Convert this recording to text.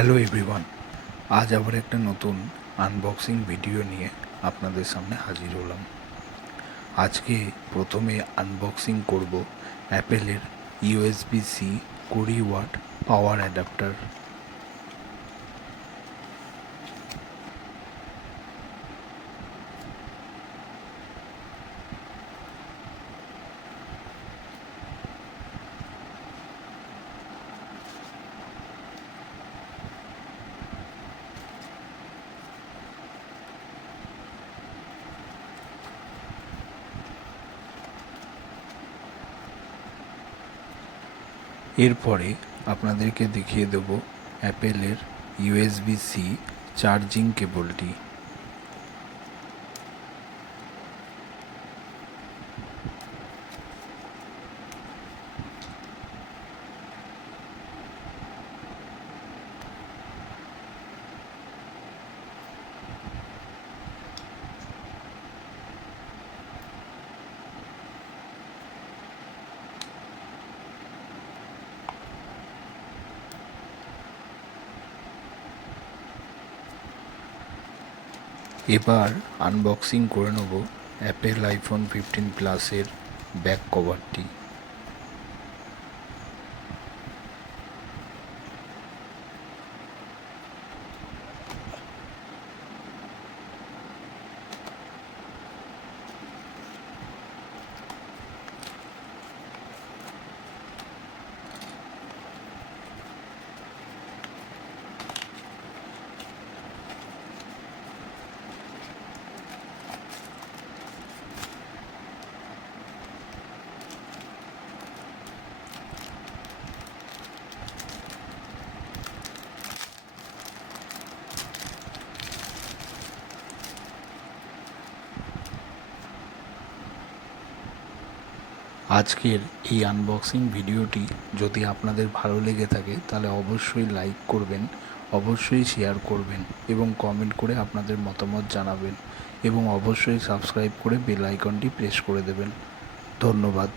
Hello everyone, আজ আবার একটা নতুন আনবক্সিং ভিডিও নিয়ে আপনাদের সামনে হাজির হলাম। আজকে প্রথমে আনবক্সিং করব অ্যাপেলের USB-C 20 ওয়াট পাওয়ার অ্যাডাপ্টার। এরপরে আপনাদেরকে দেখিয়ে দেব অ্যাপেলের USB-C চার্জিং কেবলটি। এবার আনবক্সিং করে নেব অ্যাপেল আইফোন 15 প্লাসের ব্যাক কভারটি। আজকের এই আনবক্সিং ভিডিওটি যদি আপনাদের ভালো লেগে থাকে তাহলে অবশ্যই লাইক করবেন, অবশ্যই শেয়ার করবেন এবং কমেন্ট করে আপনাদের মতামত জানাবেন এবং অবশ্যই সাবস্ক্রাইব করে বেল আইকনটি প্রেস করে দেবেন। ধন্যবাদ।